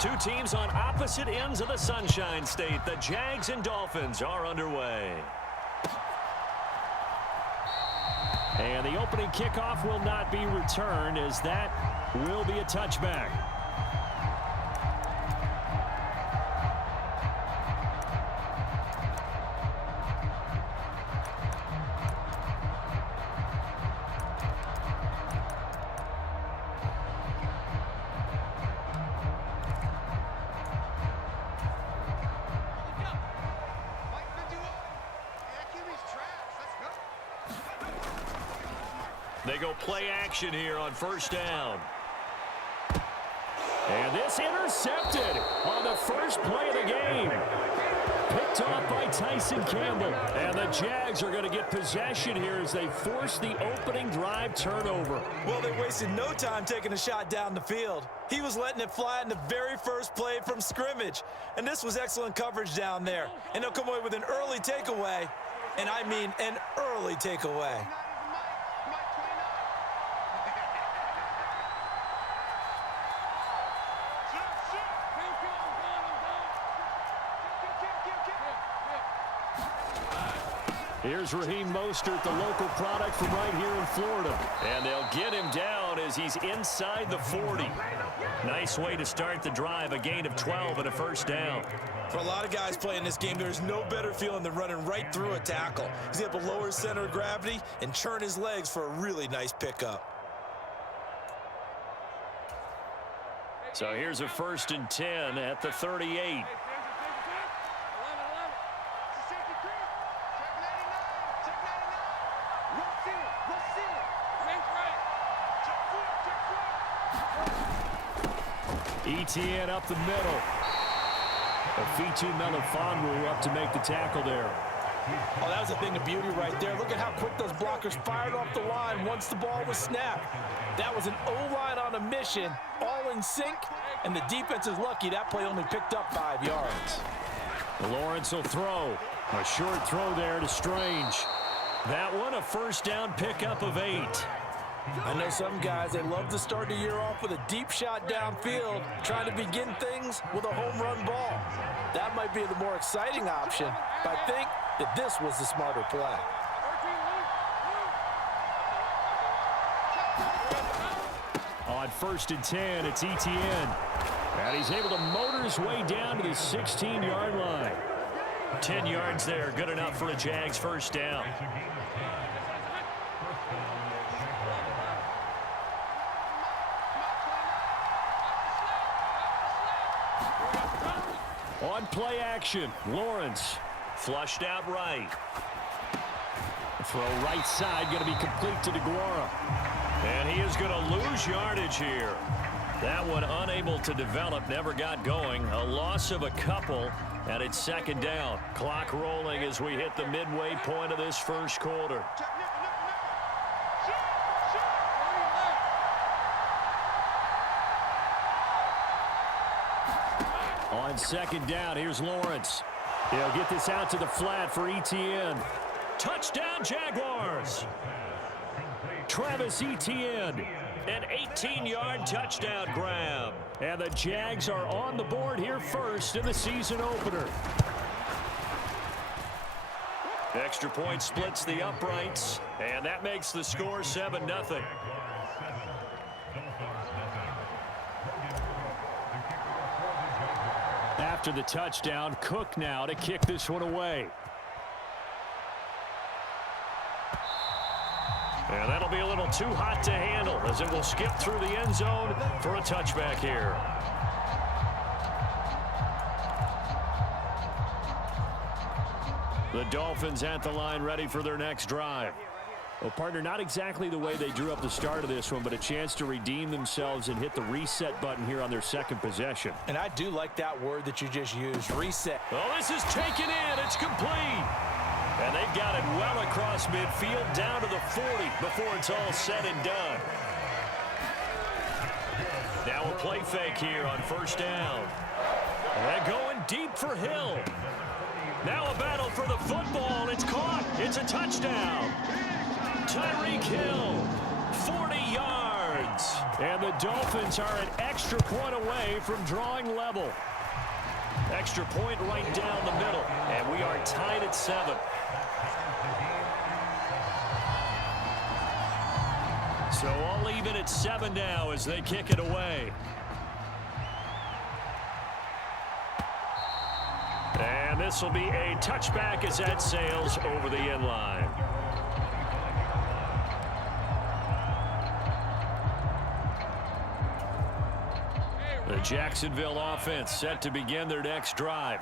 Two teams on opposite ends of the Sunshine State. The Jags and Dolphins are underway. And the opening kickoff will not be returned, as that will be a touchback. They go play action here on first down. And this intercepted on the first play of the game. Picked off by Tyson Campbell. And the Jags are going to get possession here as they force the opening drive turnover. Well, they wasted no time taking a shot down the field. He was letting it fly in the very first play from scrimmage. And this was excellent coverage down there. And they'll come away with an early takeaway. And I mean an early takeaway. Here's Raheem Mostert, the local product from right here in Florida. And they'll get him down as he's inside the 40. Nice way to start the drive, a gain of 12 and a first down. For a lot of guys playing this game, there's no better feeling than running right through a tackle. He's able to lower his center of gravity and churn his legs for a really nice pickup. So here's a 1st and 10 at the 38. ETN up the middle. Afitu Melifonwu up to make the tackle there. Oh, that was a thing of beauty right there. Look at how quick those blockers fired off the line once the ball was snapped. That was an O-line on a mission, all in sync, and the defense is lucky that play only picked up 5 yards. Lawrence will throw. A short throw there to Strange. That one a first down pickup of 8. I know some guys, they love to start the year off with a deep shot downfield, trying to begin things with a home run ball. That might be the more exciting option, but I think that this was the smarter play. On 1st and 10, it's ETN. And he's able to motor his way down to the 16-yard line. 10 yards there, good enough for a Jags first down. On play action, Lawrence flushed out right. Throw right side, going to be complete to DeGuara. And he is going to lose yardage here. That one unable to develop, never got going. A loss of a couple, and it's 2nd down. Clock rolling as we hit the midway point of this first quarter. On 2nd down, here's Lawrence. He'll get this out to the flat for ETN. Touchdown, Jaguars! Travis Etienne, an 18-yard touchdown grab. And the Jags are on the board here first in the season opener. Extra point splits the uprights, and that makes the score 7-0. After the touchdown, Cook now to kick this one away. And that'll be a little too hot to handle as it will skip through the end zone for a touchback here. The Dolphins at the line ready for their next drive. Well, partner, not exactly the way they drew up the start of this one, but a chance to redeem themselves and hit the reset button here on their second possession. And I do like that word that you just used, reset. Well, this is taken in. It's complete. And they've got it well across midfield down to the 40 before it's all said and done. Now a play fake here on first down. And going deep for Hill. Now a battle for the football. It's caught. It's a touchdown. Tyreek Hill, 40 yards. And the Dolphins are an extra point away from drawing level. Extra point right down the middle. And we are tied at 7. So all even at 7 now as they kick it away. And this will be a touchback as that sails over the end line. The Jacksonville offense set to begin their next drive.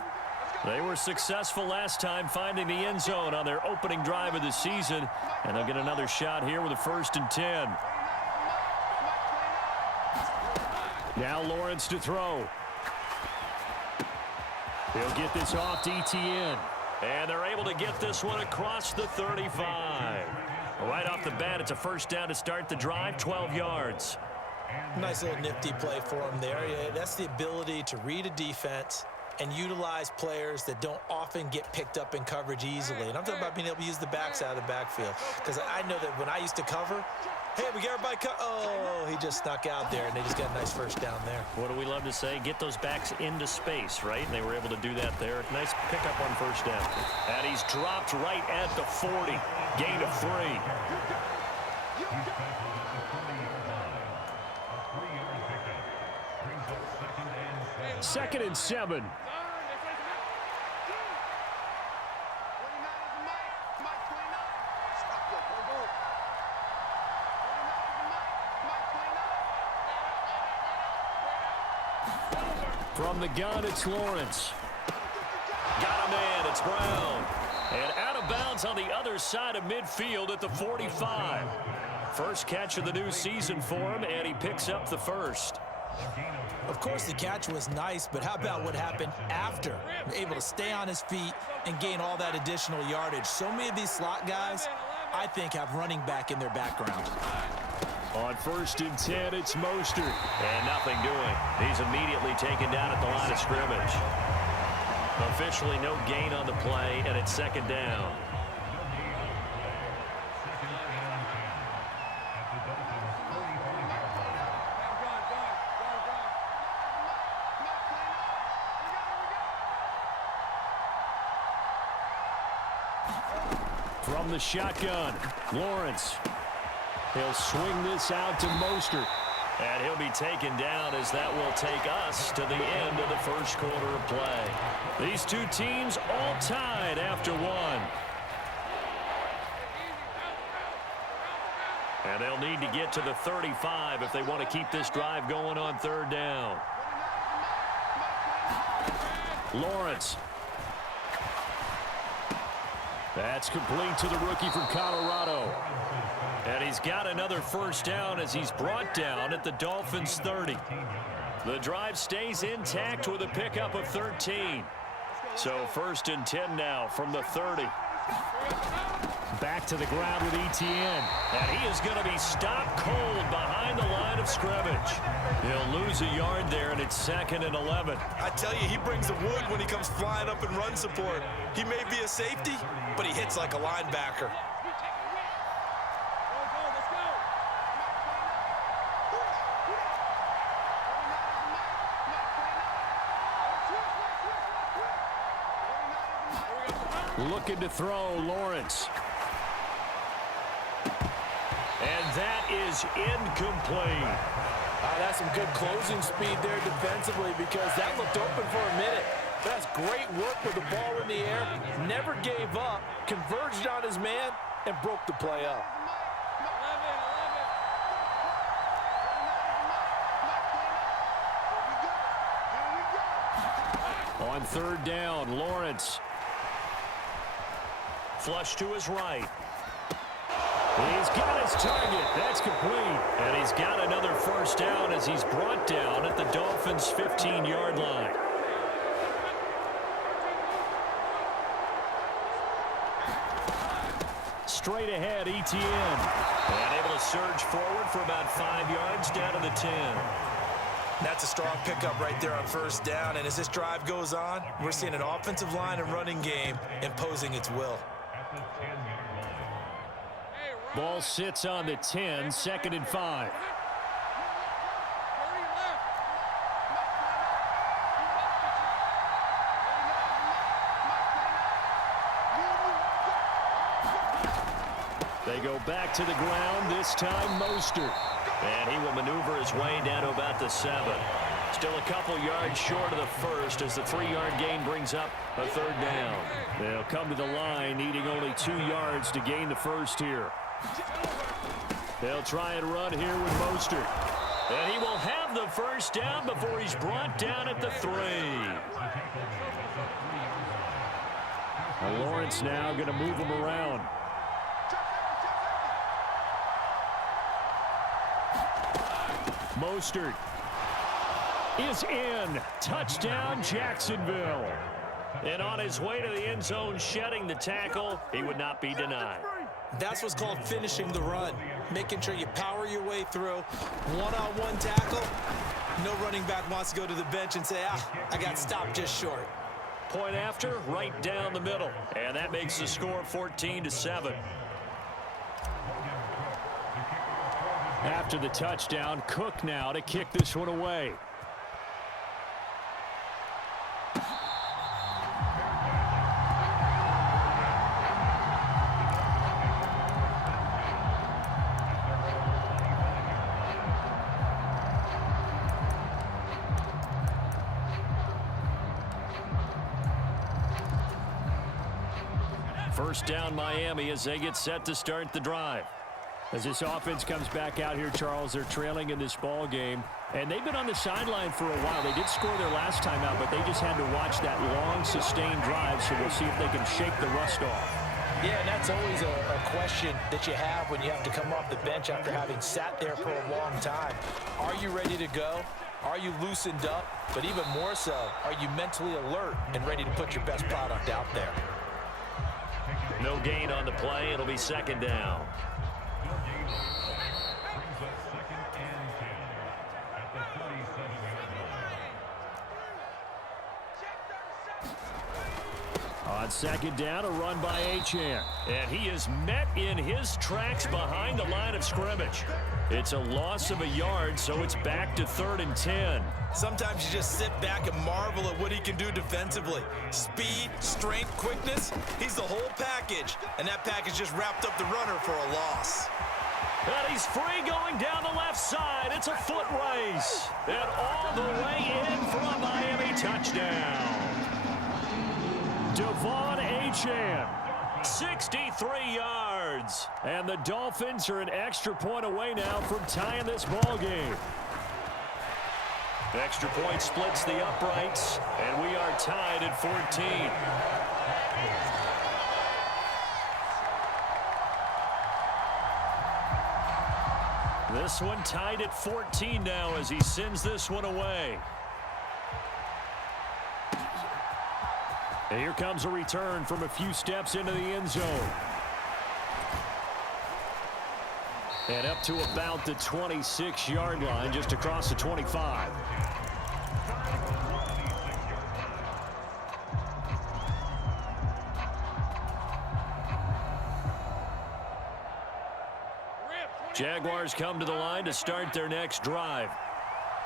They were successful last time finding the end zone on their opening drive of the season, and they'll get another shot here with a 1st and 10. Now Lawrence to throw. He'll get this off to ETN. And they're able to get this one across the 35. Right off the bat, it's a 1st down to start the drive, 12 yards. Nice little nifty play for him there. Yeah, that's the ability to read a defense and utilize players that don't often get picked up in coverage easily. And I'm talking about being able to use the backs out of the backfield. Because I know that when I used to cover, hey, we got everybody oh, he just snuck out there, and they just got a nice 1st down there. What do we love to say? Get those backs into space, right? And they were able to do that there. Nice pickup on 1st down. And he's dropped right at the 40. Gain of 3. 2nd and 7. From the gun, it's Lawrence. Got a man, it's Brown. And out of bounds on the other side of midfield at the 45. First catch of the new season for him, and he picks up the 1st. Of course, the catch was nice, but how about what happened after? Able to stay on his feet and gain all that additional yardage. So many of these slot guys, I think, have running back in their background. On 1st and 10, it's Mostert. And nothing doing. He's immediately taken down at the line of scrimmage. Officially no gain on the play, and it's 2nd down. From the shotgun, Lawrence. He'll swing this out to Mostert. And he'll be taken down as that will take us to the end of the 1st quarter of play. These two teams all tied after 1. And they'll need to get to the 35 if they want to keep this drive going on 3rd down. Lawrence. That's complete to the rookie from Colorado. And he's got another 1st down as he's brought down at the Dolphins 30. The drive stays intact with a pickup of 13. So 1st and 10 now from the 30. Back to the ground with ETN. And he is going to be stopped cold behind the line of scrimmage. He'll lose a yard there, and it's 2nd and 11. I tell you, he brings the wood when he comes flying up in run support. He may be a safety, but he hits like a linebacker. Looking to throw, Lawrence. And that is incomplete. That's some good closing speed there defensively because that looked open for a minute. That's great work with the ball in the air. Never gave up, converged on his man, and broke the play up. On 3rd down, Lawrence. Flush to his right. He's got his target. That's complete. And he's got another 1st down as he's brought down at the Dolphins' 15-yard line. Straight ahead, ETN. And able to surge forward for about 5 yards down to the 10. That's a strong pickup right there on 1st down. And as this drive goes on, we're seeing an offensive line and running game imposing its will. Ball sits on the 10, 2nd and 5. They go back to the ground, this time Mostert. And he will maneuver his way down to about the 7. Still a couple yards short of the first as the 3-yard gain brings up a 3rd down. They'll come to the line needing only 2 yards to gain the first here. They'll try and run here with Mostert. And he will have the first down before he's brought down at the 3. And Lawrence now going to move him around. Mostert is in. Touchdown, Jacksonville. And on his way to the end zone, shedding the tackle, he would not be denied. That's what's called finishing the run. Making sure you power your way through. One-on-one tackle. No running back wants to go to the bench and say, I got stopped just short. Point after, right down the middle. And that makes the score 14-7. After the touchdown, Cook now to kick this one away. First down Miami as they get set to start the drive. As this offense comes back out here, Charles, they're trailing in this ball game. And they've been on the sideline for a while. They did score their last time out, but they just had to watch that long, sustained drive, so we'll see if they can shake the rust off. Yeah, and that's always a question that you have when you have to come off the bench after having sat there for a long time. Are you ready to go? Are you loosened up? But even more so, are you mentally alert and ready to put your best product out there? No gain on the play. It'll be 2nd down. On 2nd down, a run by Achane. And he is met in his tracks behind the line of scrimmage. It's a loss of a yard, so it's back to 3rd and 10. Sometimes you just sit back and marvel at what he can do defensively. Speed, strength, quickness, he's the whole package. And that package just wrapped up the runner for a loss. And he's free going down the left side. It's a foot race. And all the way in for a Miami touchdown. Devon Achane, 63 yards. And the Dolphins are an extra point away now from tying this ball game. Extra point splits the uprights, and we are tied at 14. This one tied at 14 now as he sends this one away. And here comes a return from a few steps into the end zone. And up to about the 26-yard line, just across the 25. Jaguars come to the line to start their next drive.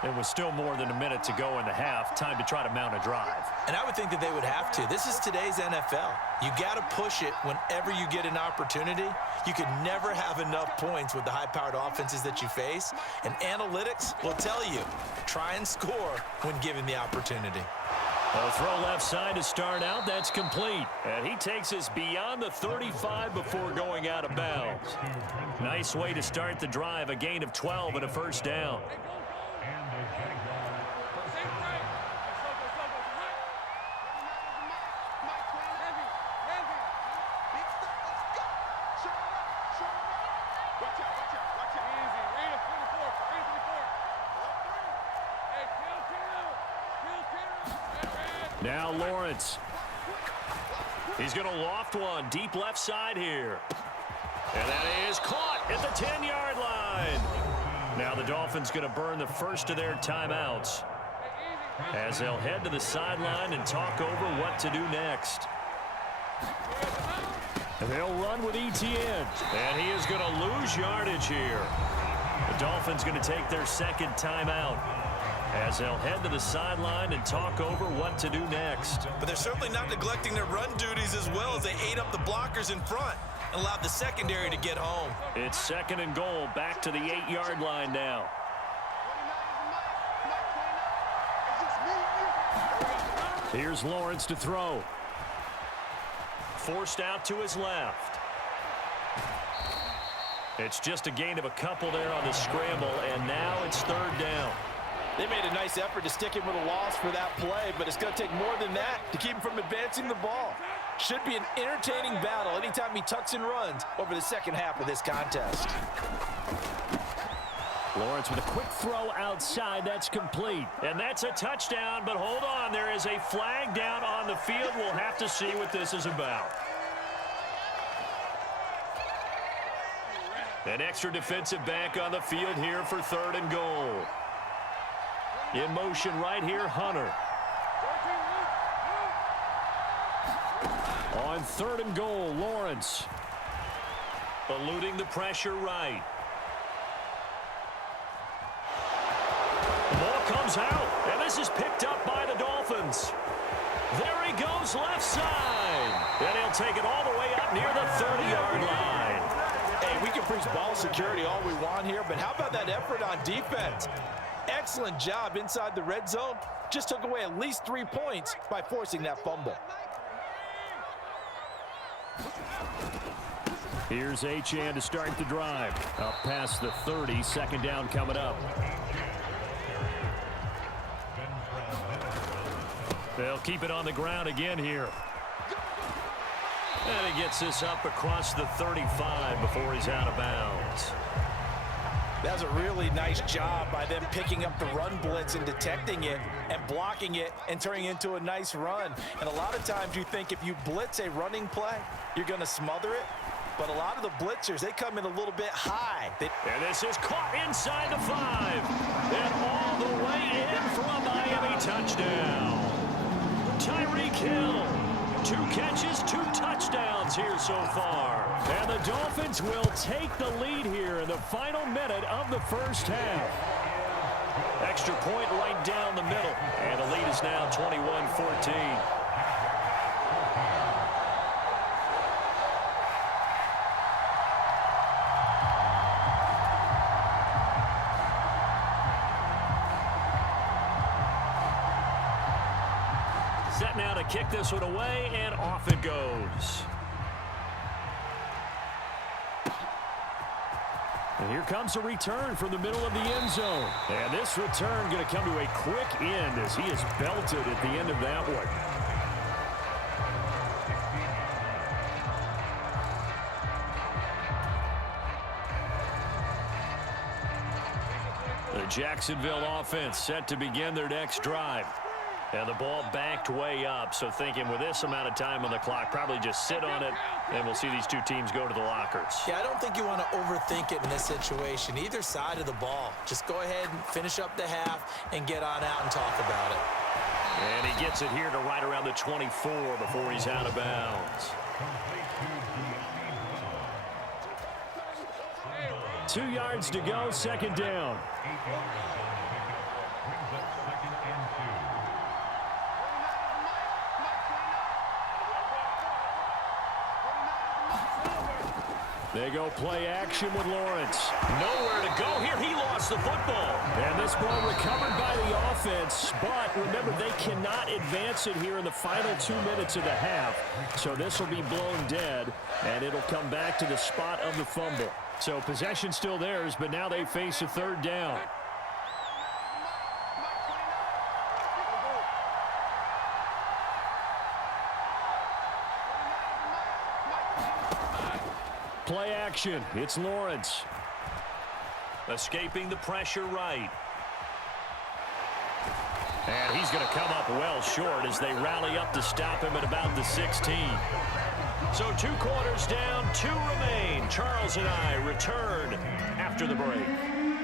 There was still more than a minute to go in the half. Time to try to mount a drive. And I would think that they would have to. This is today's NFL. You got to push it whenever you get an opportunity. You could never have enough points with the high-powered offenses that you face. And analytics will tell you, try and score when given the opportunity. A throw left side to start out. That's complete. And he takes us beyond the 35 before going out of bounds. Nice way to start the drive. A gain of 12 and a first down. Now Lawrence. He's going to loft one deep left side here. And that is caught at the 10-yard line. Now the Dolphins going to burn the first of their timeouts as they'll head to the sideline and talk over what to do next. And they'll run with Etienne. And he is going to lose yardage here. The Dolphins going to take their second timeout as they'll head to the sideline and talk over what to do next. But they're certainly not neglecting their run duties as well as they ate up the blockers in front. and allowed the secondary to get home. It's 2nd and goal, back to the 8-yard line now. Here's Lawrence to throw. Forced out to his left. It's just a gain of a couple there on the scramble, and now it's 3rd down. They made a nice effort to stick him with a loss for that play, but it's going to take more than that to keep him from advancing the ball. Should be an entertaining battle anytime he tucks and runs over the second half of this contest. Lawrence with a quick throw outside. That's complete. And that's a touchdown, but hold on. There is a flag down on the field. We'll have to see what this is about. An extra defensive back on the field here for 3rd and goal. In motion right here, Hunter. On 3rd and goal, Lawrence. Eluding the pressure right. The ball comes out, and this is picked up by the Dolphins. There he goes, left side. And he'll take it all the way up near the 30-yard line. Hey, we can preach ball security all we want here, but how about that effort on defense? Excellent job inside the red zone. Just took away at least 3 points by forcing that fumble. Here's Achane to start the drive. Up past the 30, 2nd down coming up. They'll keep it on the ground again here. And he gets this up across the 35 before he's out of bounds. That was a really nice job by them picking up the run blitz and detecting it and blocking it and turning it into a nice run. And a lot of times you think if you blitz a running play, you're going to smother it. But a lot of the blitzers, they come in a little bit high. And this is caught inside the 5. And all the way in for a Miami touchdown. Tyreek Hill. 2 catches, 2 touchdowns here so far. And the Dolphins will take the lead here in the final minute of the first half. Extra point right down the middle. And the lead is now 21-14. Set now to kick this one away, and off it goes. And here comes a return from the middle of the end zone. And this return going to come to a quick end as he is belted at the end of that one. The Jacksonville offense set to begin their next drive. And the ball backed way up, so thinking with this amount of time on the clock, probably just sit on it, and we'll see these 2 teams go to the lockers. Yeah, I don't think you want to overthink it in this situation, either side of the ball. Just go ahead and finish up the half and get on out and talk about it. And he gets it here to right around the 24 before he's out of bounds. 2 yards to go, 2nd down. They go play action with Lawrence. Nowhere to go here. He lost the football. And this ball recovered by the offense. But remember, they cannot advance it here in the final 2 minutes of the half. So this will be blown dead, and it'll come back to the spot of the fumble. So possession still theirs, but now they face a 3rd down. Play action. It's Lawrence. Escaping the pressure right. And he's going to come up well short as they rally up to stop him at about the 16. So 2 quarters down, 2 remain. Charles and I return after the break.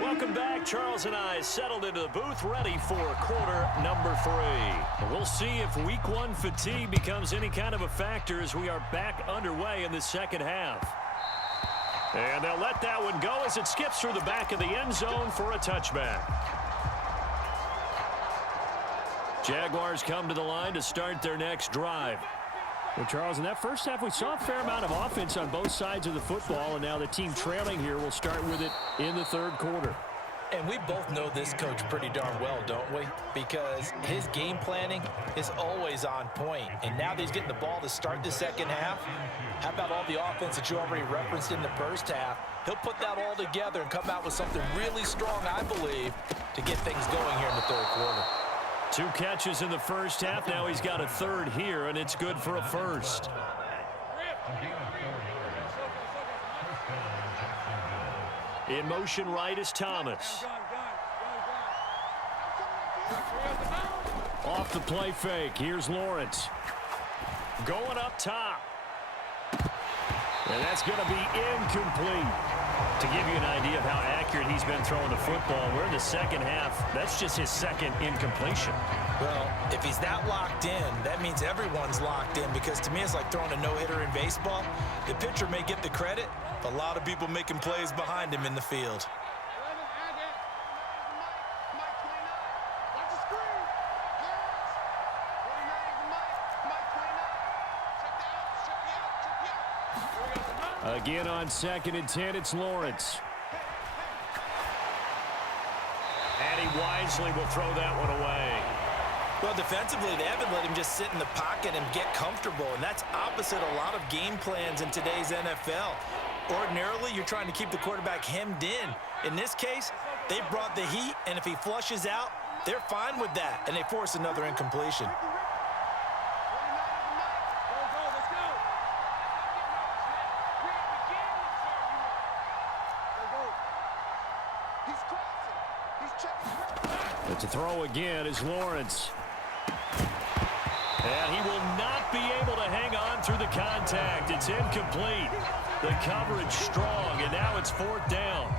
Welcome back. Charles and I settled into the booth, ready for quarter number 3. We'll see if week 1 fatigue becomes any kind of a factor as we are back underway in the second half. And they'll let that one go as it skips through the back of the end zone for a touchback. Jaguars come to the line to start their next drive. Well, Charles, in that first half, we saw a fair amount of offense on both sides of the football, and now the team trailing here will start with it in the third quarter. And we both know this coach pretty darn well, don't we? Because his game planning is always on point. And now that he's getting the ball to start the second half, how about all the offense that you already referenced in the first half? He'll put that all together and come out with something really strong, I believe, to get things going here in the third quarter. 2 catches in the first half. Now he's got a third here, and it's good for a first. In motion right is Thomas. Off the play fake. Here's Lawrence. Going up top. And that's going to be incomplete. To give you an idea of how accurate he's been throwing the football, we're in the second half. That's just his second incompletion. Well, if he's that locked in, that means everyone's locked in, because to me it's like throwing a no-hitter in baseball. The pitcher may get the credit, but a lot of people making plays behind him in the field. Again on 2nd and 10, it's Lawrence. And he wisely will throw that one away. Well, defensively, they haven't let him just sit in the pocket and get comfortable, and that's opposite a lot of game plans in today's NFL. Ordinarily, you're trying to keep the quarterback hemmed in. In this case, they brought the heat, and if he flushes out, they're fine with that, and they force another incompletion. But to throw again is Lawrence. And he will not be able to hang on through the contact. It's incomplete. The coverage strong, and now it's 4th down.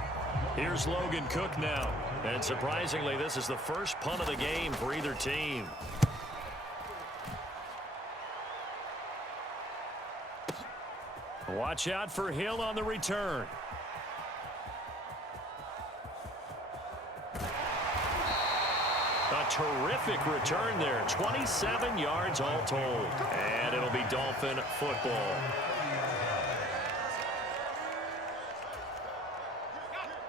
Here's Logan Cook now. And surprisingly, this is the first punt of the game for either team. Watch out for Hill on the return. A terrific return there. 27 yards all told. And it'll be Dolphin football.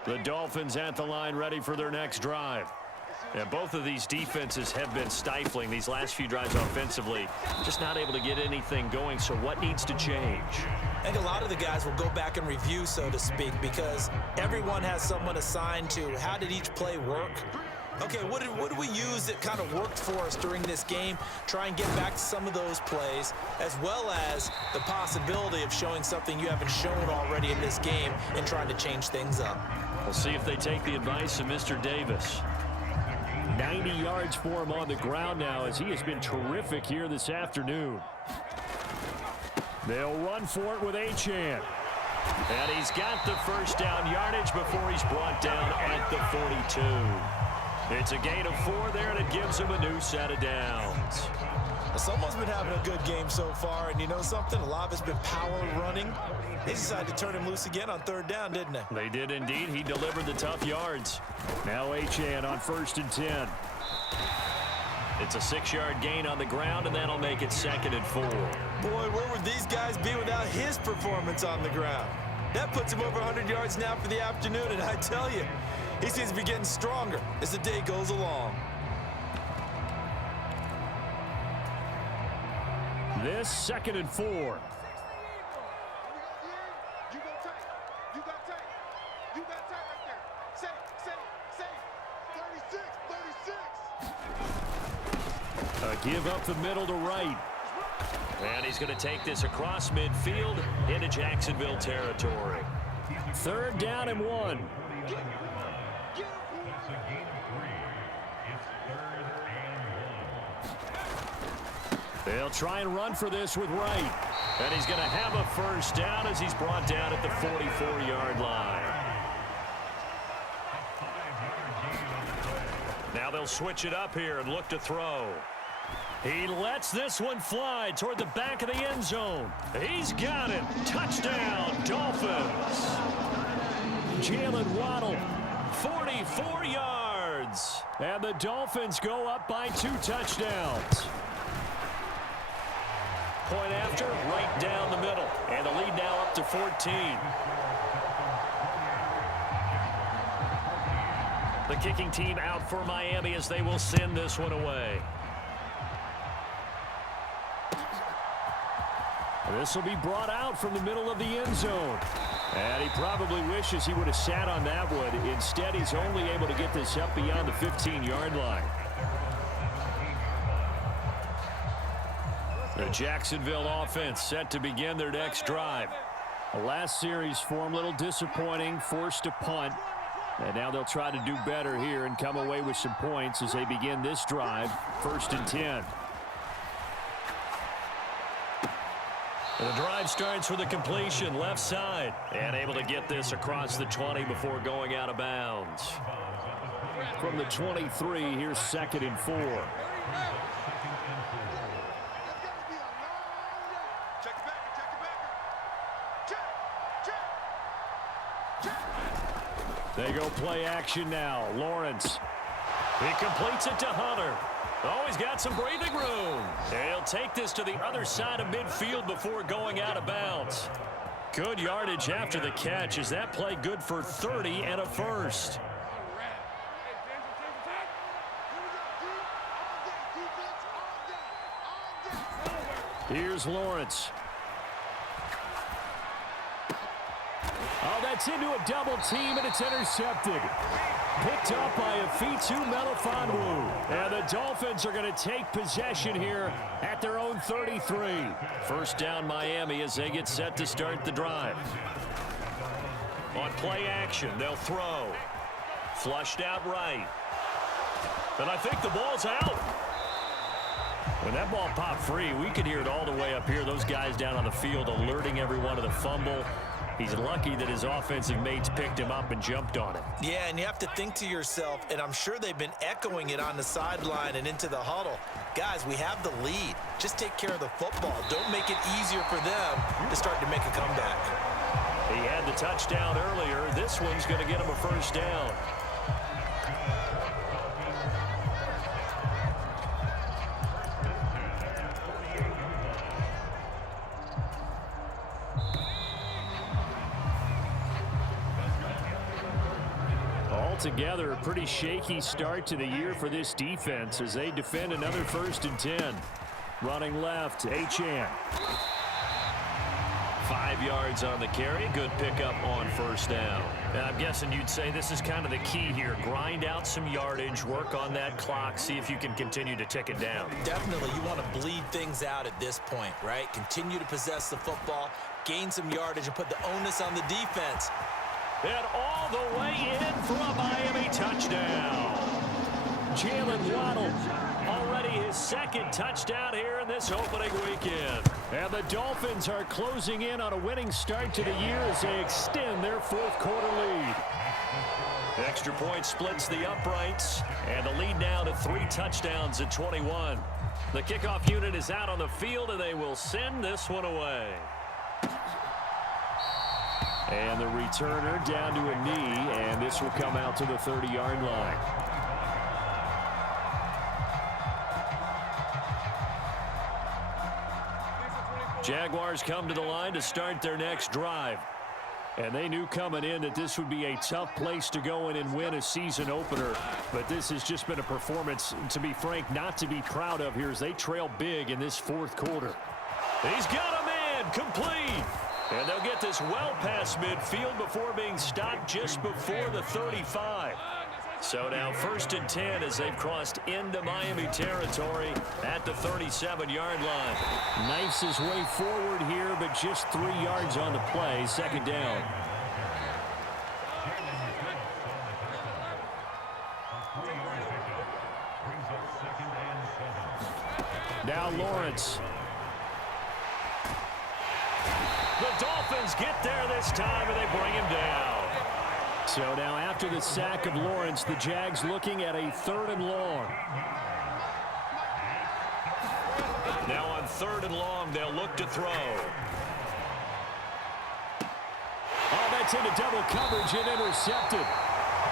The Dolphins at the line, ready for their next drive. And both of these defenses have been stifling these last few drives offensively. Just not able to get anything going, so what needs to change? I think a lot of the guys will go back and review, so to speak, because everyone has someone assigned to how did each play work. Okay, what did we use that kind of worked for us during this game? Try and get back to some of those plays, as well as the possibility of showing something you haven't shown already in this game and trying to change things up. We'll see if they take the advice of Mr. Davis. 90 yards for him on the ground now, as he has been terrific here this afternoon. They'll run for it with Achane. And he's got the first down yardage before he's brought down at the 42. It's a gain of 4 there, and it gives him a new set of downs. Someone's been having a good game so far, and you know something? A lot of it's been power running. They decided to turn him loose again on 3rd down, didn't they? They did indeed. He delivered the tough yards. Now Achane on 1st and 10. It's a 6-yard gain on the ground, and that'll make it 2nd and 4. Boy, where would these guys be without his performance on the ground? That puts him over 100 yards now for the afternoon, and I tell you, he seems to be getting stronger as the day goes along. This 2nd and 4. A give up the middle to right. And he's going to take this across midfield into Jacksonville territory. 3rd down and 1. They'll try and run for this with Wright. And he's going to have a first down as he's brought down at the 44-yard line. Now they'll switch it up here and look to throw. He lets this one fly toward the back of the end zone. He's got it. Touchdown, Dolphins. Jalen Waddle, 44 yards. And the Dolphins go up by 2 touchdowns. point after, right down the middle. And the lead now up to 14. The kicking team out for Miami as they will send this one away. This will be brought out from the middle of the end zone. And he probably wishes he would have sat on that one. Instead, he's only able to get this up beyond the 15-yard line. The Jacksonville offense set to begin their next drive. The last series for him, a little disappointing, forced a punt. And now they'll try to do better here and come away with some points as they begin this drive, 1st and 10. The drive starts with a completion left side and able to get this across the 20 before going out of bounds. From the 23, here's 2nd and 4. They go play action now. Lawrence. He completes it to Hunter. Oh, he's got some breathing room. He'll take this to the other side of midfield before going out of bounds. Good yardage after the catch. Is that play good for 30 and a first? Here's Lawrence. Oh, that's into a double team, and it's intercepted. Picked up by Afitu Melifonwu. And the Dolphins are going to take possession here at their own 33. First down Miami as they get set to start the drive. On play action, they'll throw. Flushed out right. And I think the ball's out. When that ball popped free, we could hear it all the way up here. Those guys down on the field alerting everyone to the fumble. He's lucky that his offensive mates picked him up and jumped on him. Yeah, and you have to think to yourself, and I'm sure they've been echoing it on the sideline and into the huddle. Guys, we have the lead. Just take care of the football. Don't make it easier for them to start to make a comeback. He had the touchdown earlier. This one's going to get him a first down. Altogether, a pretty shaky start to the year for this defense as they defend another 1st and 10. Running left, Achane. 5 yards on the carry. Good pickup on first down. And I'm guessing you'd say this is kind of the key here. Grind out some yardage, work on that clock, see if you can continue to tick it down. Definitely, you want to bleed things out at this point, right? Continue to possess the football, gain some yardage, and put the onus on the defense. And all the way in for a Miami touchdown. Jalen Waddle, already his 2nd touchdown here in this opening weekend. And the Dolphins are closing in on a winning start to the year as they extend their 4th quarter lead. Extra point splits the uprights, and the lead now to 3 touchdowns at 21. The kickoff unit is out on the field, and they will send this one away. And the returner down to a knee, and this will come out to the 30-yard line. Jaguars come to the line to start their next drive. And they knew coming in that this would be a tough place to go in and win a season opener. But this has just been a performance, to be frank, not to be proud of here as they trail big in this 4th quarter. He's got a man complete. And they'll get this well past midfield before being stopped just before the 35. So now 1st and 10 as they've crossed into Miami territory at the 37-yard line. Knifes his way forward here, but just 3 yards on the play. 2nd down. Now Lawrence. The Dolphins get there this time, and they bring him down. So now after the sack of Lawrence, the Jags looking at a 3rd and long. Now on 3rd and long, they'll look to throw. Oh, that's into double coverage and intercepted.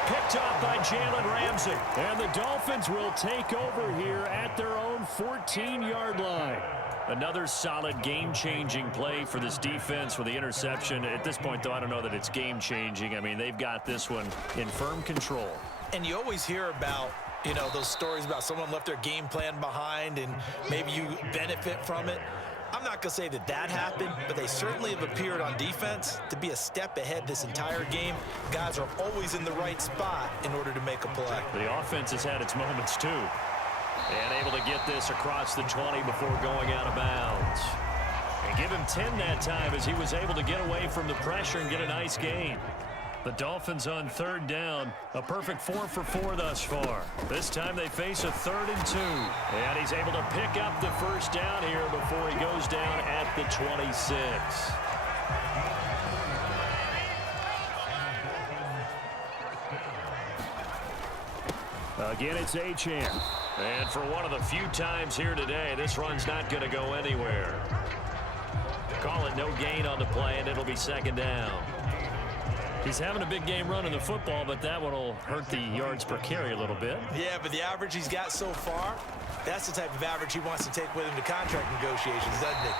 picked off by Jalen Ramsey. And the Dolphins will take over here at their own 14-yard line. Another solid game-changing play for this defense with the interception. At this point, though, I don't know that it's game-changing. I mean, they've got this one in firm control. And you always hear about, you know, those stories about someone left their game plan behind and maybe you benefit from it. I'm not going to say that that happened, but they certainly have appeared on defense to be a step ahead this entire game. Guys are always in the right spot in order to make a play. The offense has had its moments, too. And able to get this across the 20 before going out of bounds. And give him 10 that time as he was able to get away from the pressure and get a nice gain. The Dolphins on third down. A perfect 4 for 4 thus far. This time they face a 3rd and 2. And he's able to pick up the first down here before he goes down at the 26. Again, it's Achane. And for one of the few times here today, this run's not going to go anywhere. Call it no gain on the play, and it'll be 2nd down. He's having a big game running the football, but that one will hurt the yards per carry a little bit. Yeah, but the average he's got so far, that's the type of average he wants to take with him to contract negotiations, doesn't it?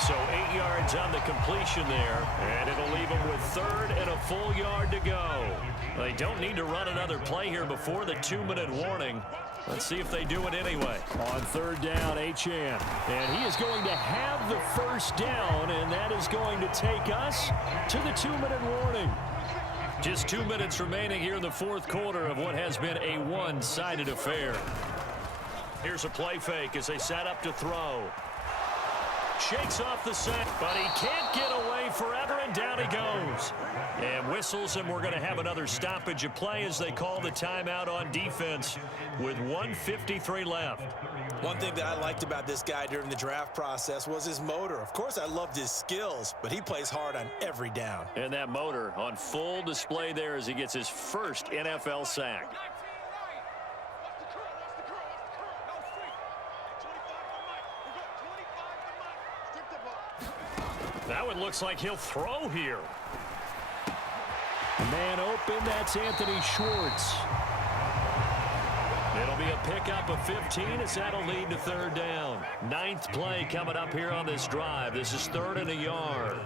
So 8 yards on the completion there, and it'll leave him with 3rd and a full yard to go. They don't need to run another play here before the 2-minute warning. Let's see if they do it anyway. On 3rd down, Achane. And he is going to have the first down, and that is going to take us to the 2-minute warning. Just 2 minutes remaining here in the 4th quarter of what has been a one-sided affair. Here's a play fake as they set up to throw. Shakes off the sack, but he can't get away forever, and down he goes. And whistles, and we're going to have another stoppage of play as they call the timeout on defense with 1:53 left. One thing that I liked about this guy during the draft process was his motor. Of course, I loved his skills, but he plays hard on every down. And that motor on full display there as he gets his first NFL sack. That one looks like he'll throw here. Man open, that's Anthony Schwartz. It'll be a pickup of 15 as that'll lead to 3rd down. 9th play coming up here on this drive. This is 3rd and a yard.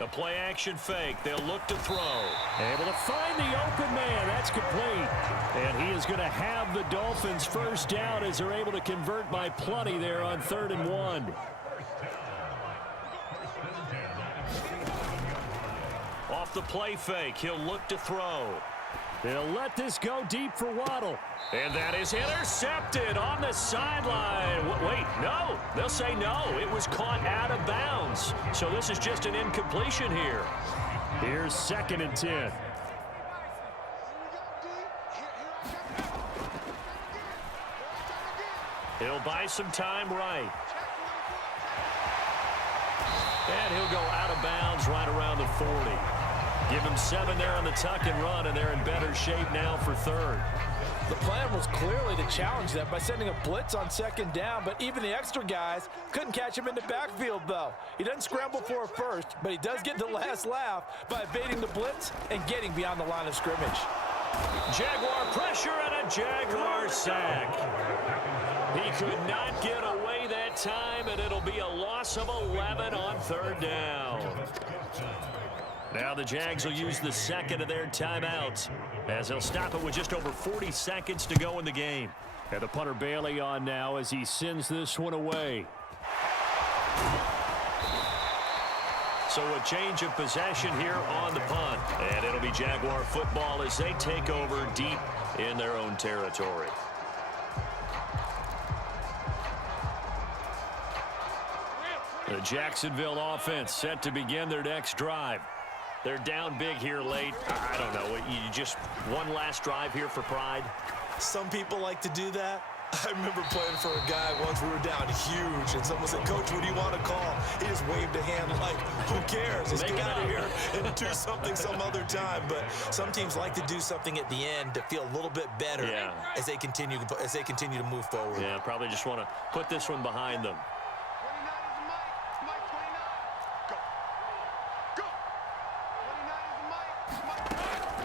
A play action fake. They'll look to throw. Able to find the open man. That's complete. And he is going to have the Dolphins first down as they're able to convert by plenty there on 3rd and 1. Off the play fake, he'll look to throw. They'll let this go deep for Waddle. And that is intercepted on the sideline. Wait, no. They'll say no. It was caught out of bounds. So this is just an incompletion here. Here's 2nd and 10. He'll buy some time right. And he'll go out of bounds right around the 40. Give him 7 there on the tuck and run, and they're in better shape now for 3rd. The plan was clearly to challenge them by sending a blitz on 2nd down, but even the extra guys couldn't catch him in the backfield, though. He doesn't scramble for a first, but he does get the last laugh by evading the blitz and getting beyond the line of scrimmage. Jaguar pressure and a Jaguar sack. He could not get away that time, and it'll be a loss of 11 on 3rd down. Now the Jags will use the 2nd of their timeouts as they'll stop it with just over 40 seconds to go in the game. And the punter Bailey on now as he sends this one away. So a change of possession here on the punt. And it'll be Jaguar football as they take over deep in their own territory. The Jacksonville offense set to begin their next drive. They're down big here late. I don't know. You just one last drive here for pride? Some people like to do that. I remember playing for a guy once. We were down huge, and someone said, "Coach, what do you want to call?" He just waved a hand like, "Who cares? Let's get out of here and do something some other time." But some teams like to do something at the end to feel a little bit better as they continue to move forward. Yeah, probably just want to put this one behind them.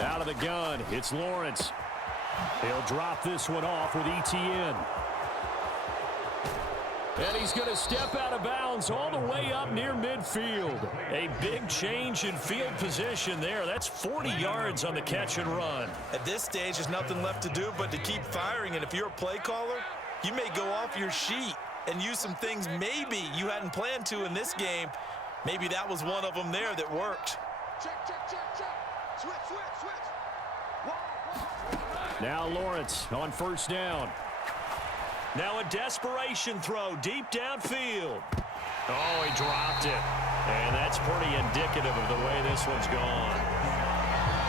Out of the gun, it's Lawrence. He'll drop this one off with ETN. And he's going to step out of bounds all the way up near midfield. A big change in field position there. That's 40 yards on the catch and run. At this stage, there's nothing left to do but to keep firing. And if you're a play caller, you may go off your sheet and use some things maybe you hadn't planned to in this game. Maybe that was one of them there that worked. Check, check, check, check. Switch, switch, switch. Now Lawrence on first down. Now a desperation throw deep downfield. Oh, he dropped it. And that's pretty indicative of the way this one's gone.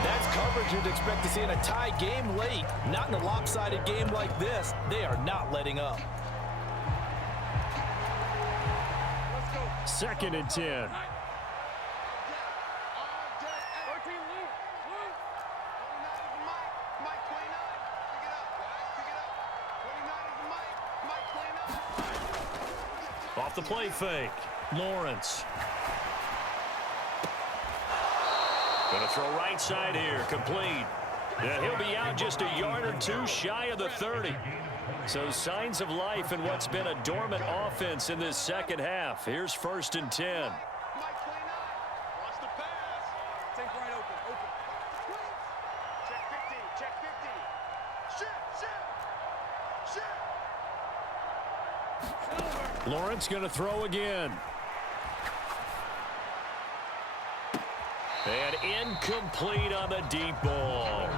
That's coverage you'd expect to see in a tie game late. Not in a lopsided game like this. They are not letting up. Second and 10. Off the play fake, Lawrence. Going to throw right side here, complete. And he'll be out just a yard or two shy of the 30. So signs of life in what's been a dormant offense in this second half. Here's first and 10. Watch the pass. Take right open, open. Check 50, check 50. Shit, shit, shit. Lawrence going to throw again. And incomplete on the deep ball.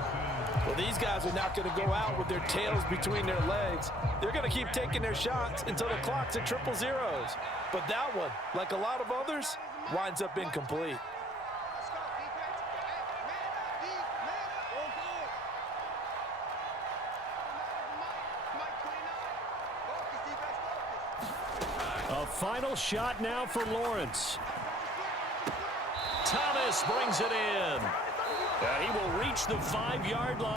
Well, these guys are not going to go out with their tails between their legs. They're going to keep taking their shots until the clock's at triple zeros. But that one, like a lot of others, winds up incomplete. Let's go, defense. Hey, man up, A final shot now for Lawrence. Thomas brings it in. He will reach the 5-yard line.